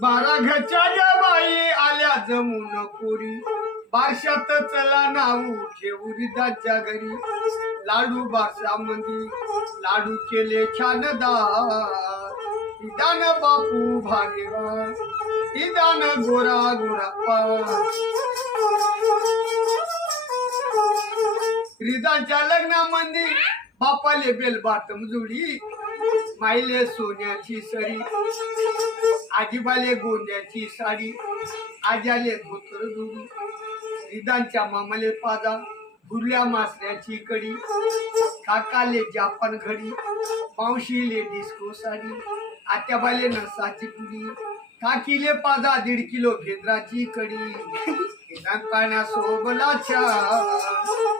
बारा घरच्या बाई आल्या जमून पुरी बारशात चला नाऊ ठेवू रिदाच्या घरी लाडू बारशामध्ये लाडू केले छानदार इदान बापू भागेवा इदान गोरा गोराप्पा रिदाच्या लग्नामध्ये बापाले बेल बाटम जुडी माईले सोन्याची सरी आजीबाले गोंद्याची साडी आजाले धोतर जुडी रिदांच्या मामाले पाजा भुरल्या मासण्याची कडी काकाले जापान घडी मावशीले डिस्को साडी आत्याबाले नसाची पुडी काकीले पाजा 1.5 किलो भेद्राची कडी पाण्या सोबलाच्या